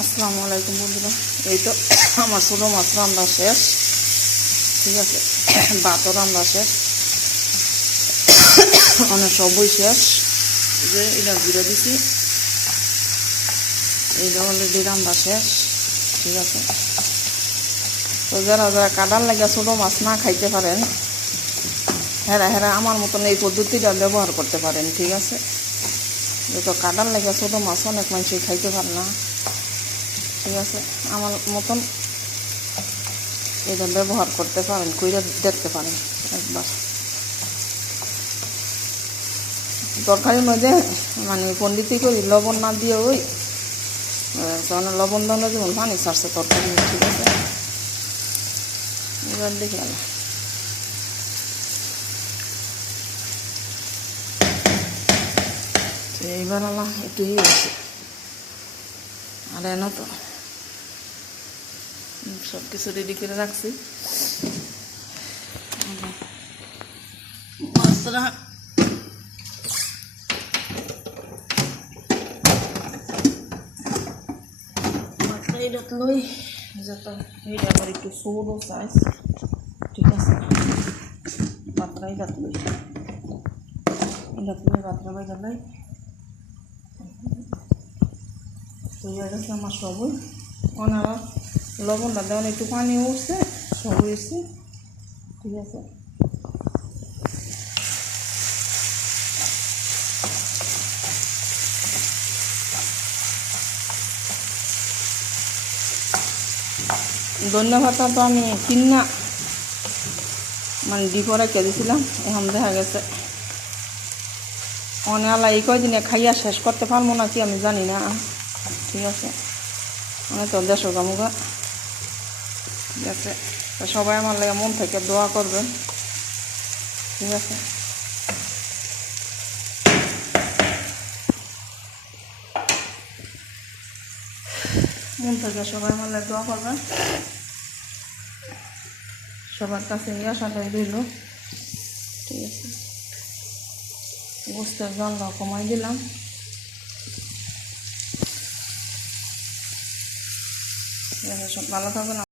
আসসালামু আলাইকুম বন্ধুরা। এই তো আমার ছোটো মাছ রান্না শেষ, ঠিক আছে। ভাতও রান্না শেষ, অনেক সবই শেষ। যে এটা ঘুরে দিছি, এইটা অলরেডি রান্না শেষ, ঠিক আছে। তো যারা যারা কাটার লাগে ছোটো মাছ না খাইতে পারেন, হেরা আমার মতন এই পদ্ধতিটা ব্যবহার করতে পারেন, ঠিক আছে। তো কাটার লাগে ছোটো মাছ অনেক মানুষই খাইতে পারে না, ঠিক আছে। আমার মতন এটা ব্যবহার করতে পারেন, কইরা দেখতে পারেন একবার। তরকারির মধ্যে মানে পণ্ডিতি করি লবণ না দিয়ে ওই কারণ লবণ দানো যেমন পানি ছাড়ছে তরকারি, ঠিক আছে। এবার দেখে আলো এইবার আলা একটু হয়েছে আর এনে তো সব কিছু রেডি করে রাখছি। মাছটা এটা লই যত এইটা আবার একটু ছোটো সাইজ, ঠিক আছে। পাত্রাই দাঁত লই পাত্রা বাই যাই তৈরি হয়ে গেছে আমার সবই। ওনারা লবণটা দেওয়ান একটু পানি উঠছে, সব হয়েছে, ঠিক আছে। ধন্যবাদ তো আমি কিনা মানে ডিপরে রেখে দিয়েছিলাম, এখন দেখা গেছে অনেকলা এই কয়দিনে খাইয়া শেষ করতে পারবো না কি আমি জানি না, ঠিক আছে। আমি তো দেড়শো গামুগা, ঠিক আছে। তো সবাই আমার লাগে মন থেকে দোয়া করবেন, ঠিক আছে। মন থেকে সবাই আমার লাগে দোয়া করবেন, সবার কাছে এই আশাটাই রইল, ঠিক আছে। গোস্তের জলটা কমাই দিলাম, ঠিক আছে। সব ভালো থাকবেন।